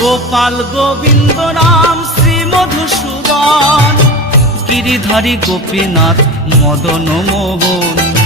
Gopal Govinda Ram Shri Madhusudan Giridhari Gopinath Madan Mohan.